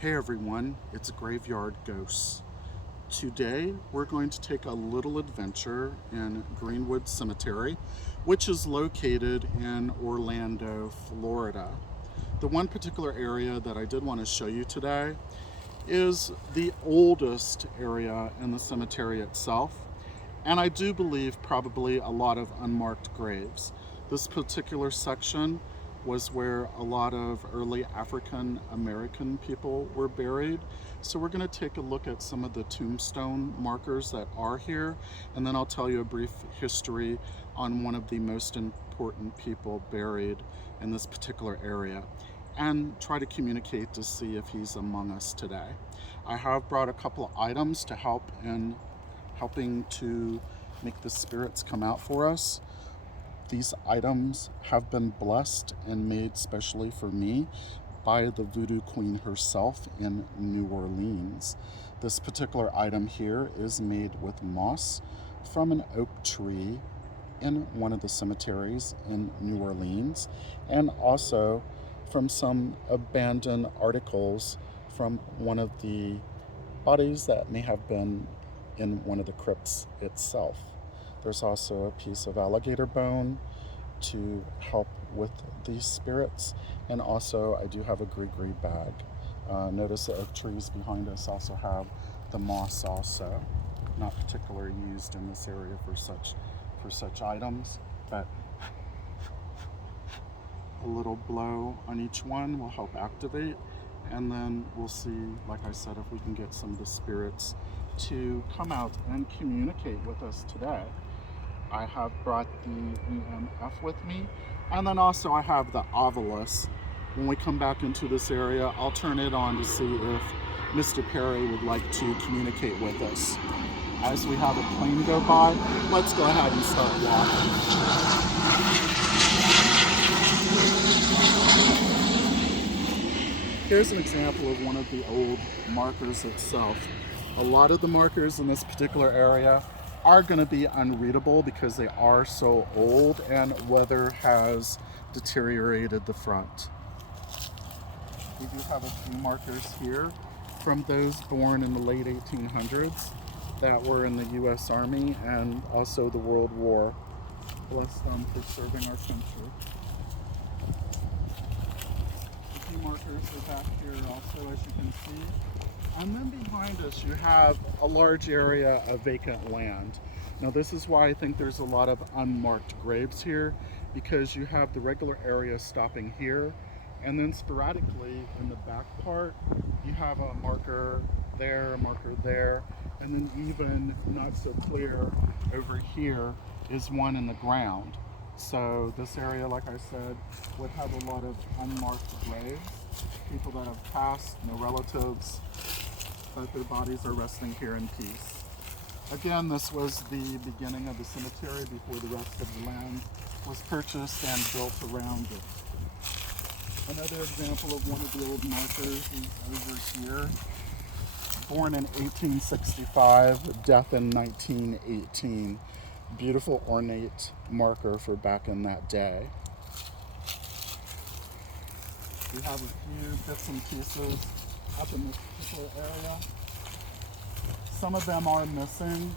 Hey everyone, it's Graveyard Ghosts. Today we're going to take a little adventure in Greenwood Cemetery, which is located in Orlando, Florida. The one particular area that I did want to show you today is the oldest area in the cemetery itself, and I do believe probably a lot of unmarked graves. This particular section was where a lot of early African American people were buried. So we're going to take a look at some of the tombstone markers that are here, and then I'll tell you a brief history on one of the most important people buried in this particular area, and try to communicate to see if he's among us today. I have brought a couple of items to help in helping to make the spirits come out for us. These items have been blessed and made specially for me by the Voodoo Queen herself in New Orleans. This particular item here is made with moss from an oak tree in one of the cemeteries in New Orleans, and also from some abandoned articles from one of the bodies that may have been in one of the crypts itself. There's also a piece of alligator bone to help with these spirits, and also I do have a gree bag. Notice the oak trees behind us also have the moss also, not particularly used in this area for such items, but a little blow on each one will help activate, and then we'll see, like I said, if we can get some of the spirits to come out and communicate with us today. I have brought the EMF with me, and then also I have the Ovilus. When we come back into this area, I'll turn it on to see if Mr. Perry would like to communicate with us. As we have a plane go by, let's go ahead and start walking. Here's an example of one of the old markers itself. A lot of the markers in this particular area are going to be unreadable because they are so old and weather has deteriorated the front. We do have a few markers here from those born in the late 1800s that were in the U.S. Army and also the World War. Bless them for serving our country. A few markers are back here also, as you can see. And then behind us you have a large area of vacant land. Now this is why I think there's a lot of unmarked graves here, because you have the regular area stopping here, and then sporadically in the back part you have a marker there, a marker there, and then even not so clear over here is one in the ground. So this area, like I said, would have a lot of unmarked graves, people that have passed, no relatives, but their bodies are resting here in peace. Again, this was the beginning of the cemetery before the rest of the land was purchased and built around it. Another example of one of the old markers is over here. Born in 1865, death in 1918. Beautiful ornate marker for back in that day. We have a few bits and pieces up in this particular area. Some of them are missing.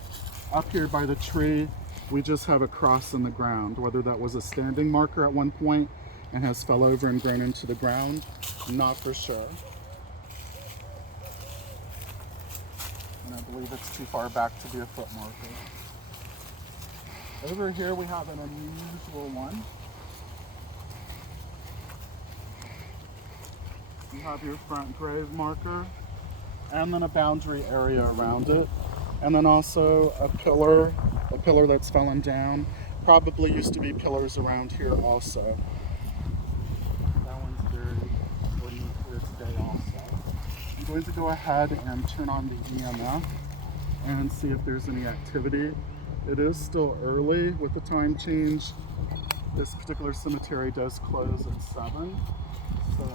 Up here by the tree, we just have a cross in the ground. Whether that was a standing marker at one point and has fell over and grown into the ground, not for sure. And I believe it's too far back to be a foot marker. Over here we have an unusual one. You have your front grave marker, and then a boundary area around it, and then also a pillar that's fallen down. Probably used to be pillars around here also. That one's very ordinary here today also. I'm going to go ahead and turn on the EMF and see if there's any activity. It is still early with the time change. This particular cemetery does close at 7, so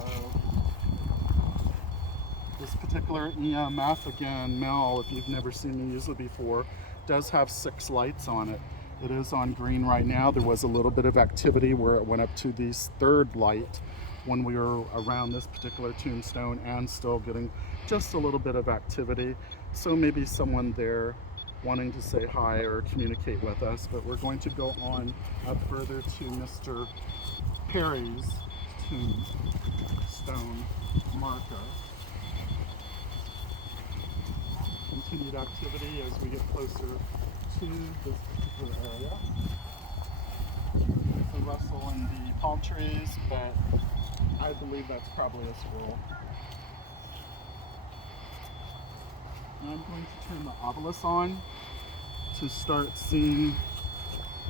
this particular EMF, again, Mel, if you've never seen me use it before, does have 6 lights on it. It is on green right now. There was a little bit of activity where it went up to the 3rd light, when we were around this particular tombstone and still getting just a little bit of activity. So maybe someone there wanting to say hi or communicate with us. But we're going to go on up further to Mr. Perry's tombstone marker. Continued activity as we get closer to this particular area. There's a rustle in the palm trees, but I believe that's probably a squirrel. Now I'm going to turn the obelisk on to start seeing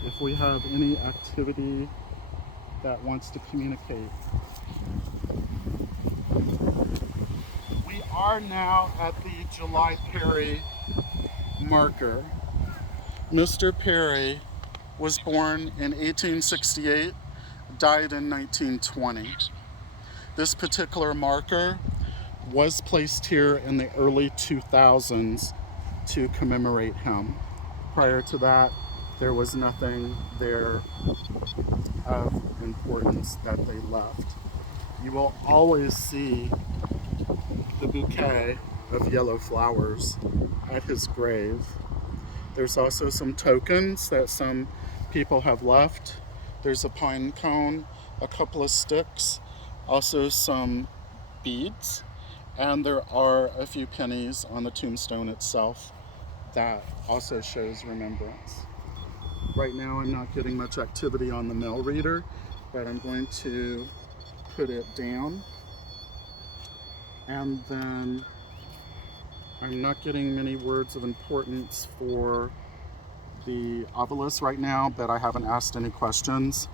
if we have any activity that wants to communicate. We are now at the July Perry marker. Mr. Perry was born in 1868, died in 1920. This particular marker was placed here in the early 2000s to commemorate him. Prior to that, there was nothing there of importance that they left. You will always see the bouquet of yellow flowers at his grave. There's also some tokens that some people have left. There's a pine cone, a couple of sticks, also some beads, and there are a few pennies on the tombstone itself that also shows remembrance. Right now I'm not getting much activity on the mail reader, but I'm going to put it down. And then I'm not getting many words of importance for the obelisk right now, but I haven't asked any questions.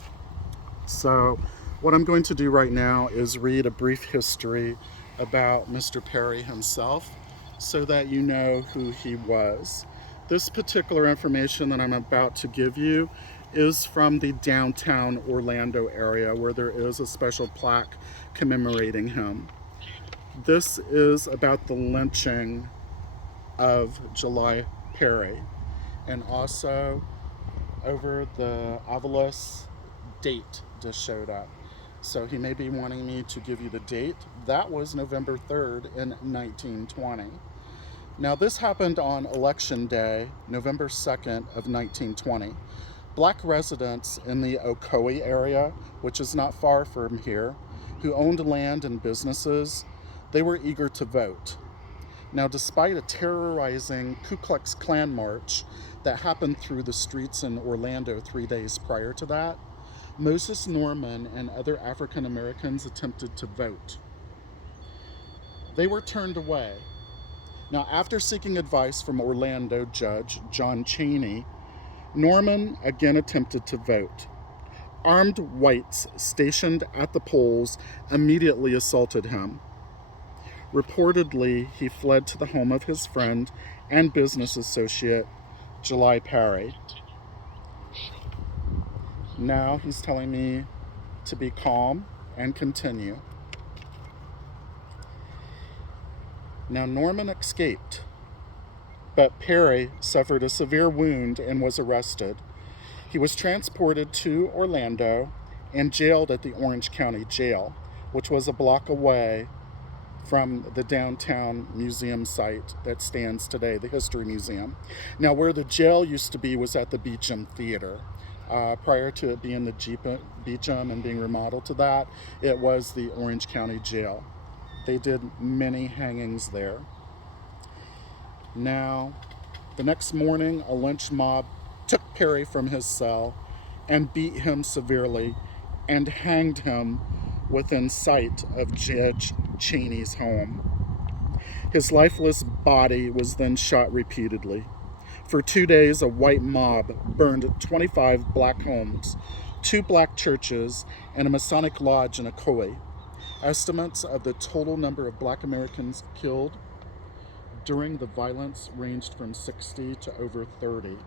So what I'm going to do right now is read a brief history about Mr. Perry himself so that you know who he was. This particular information that I'm about to give you is from the downtown Orlando area where there is a special plaque commemorating him. This is about the lynching of July Perry, and also over the obelisk date just showed up. So he may be wanting me to give you the date. That was November 3rd in 1920. Now this happened on Election Day, November 2nd of 1920. Black residents in the Ocoee area, which is not far from here, who owned land and businesses, they were eager to vote. Now, despite a terrorizing Ku Klux Klan march that happened through the streets in Orlando 3 days prior to that, Moses Norman and other African Americans attempted to vote. They were turned away. Now, after seeking advice from Orlando Judge John Chaney, Norman again attempted to vote. Armed whites stationed at the polls immediately assaulted him. Reportedly, he fled to the home of his friend and business associate, July Perry. Now he's telling me to be calm and continue. Now Norman escaped, but Perry suffered a severe wound and was arrested. He was transported to Orlando and jailed at the Orange County Jail, which was a block away from the downtown museum site that stands today, the History Museum. Now, where the jail used to be was at the Beecham Theater. Prior to it being the Beecham and being remodeled to that, it was the Orange County Jail. They did many hangings there. Now, the next morning, a lynch mob took Perry from his cell and beat him severely and hanged him within sight of Judge Chaney's home. His lifeless body was then shot repeatedly. For 2 days, a white mob burned 25 black homes, 2 black churches, and a Masonic lodge in Ocoee. Estimates of the total number of black Americans killed during the violence ranged from 60 to over 30.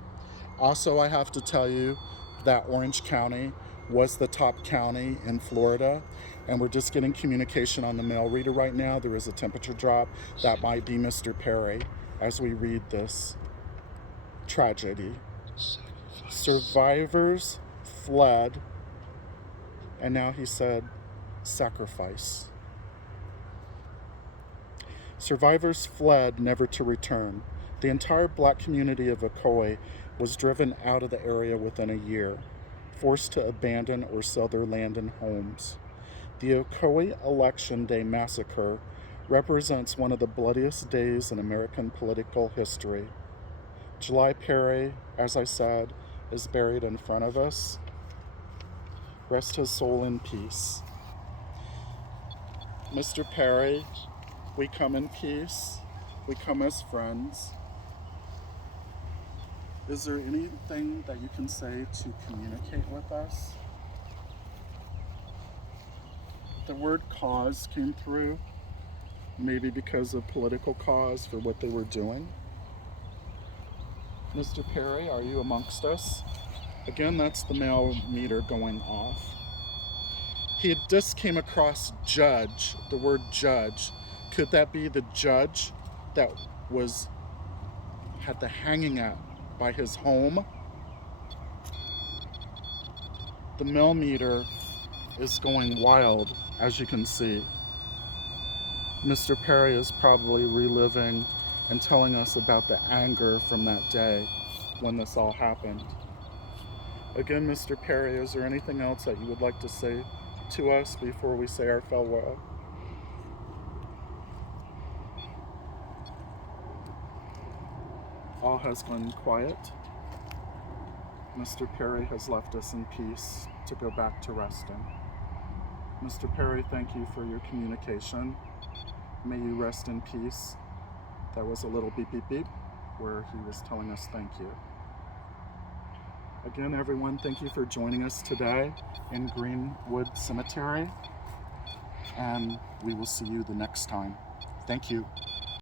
Also, I have to tell you that Orange County was the top county in Florida, and we're just getting communication on the mail reader right now. There is a temperature drop. That might be Mr. Perry as we read this tragedy. Survivors fled, and now he said sacrifice. Survivors fled, never to return. The entire black community of Ocoee was driven out of the area within a year, forced to abandon or sell their land and homes. The Ocoee Election Day Massacre represents one of the bloodiest days in American political history. July Perry, as I said, is buried in front of us. Rest his soul in peace. Mr. Perry, we come in peace. We come as friends. Is there anything that you can say to communicate with us? The word cause came through, maybe because of political cause for what they were doing. Mr. Perry, are you amongst us? Again, that's the mail meter going off. He had just came across judge, the word judge. Could that be the judge that had the hanging out by his home? The mail meter is going wild, as you can see. Mr. Perry is probably reliving and telling us about the anger from that day when this all happened. Again, Mr. Perry, is there anything else that you would like to say to us before we say our farewell? All has gone quiet. Mr. Perry has left us in peace to go back to resting. Mr. Perry, thank you for your communication. May you rest in peace. That was a little beep beep beep where he was telling us thank you. Again, everyone, thank you for joining us today in Greenwood Cemetery, and we will see you the next time. Thank you.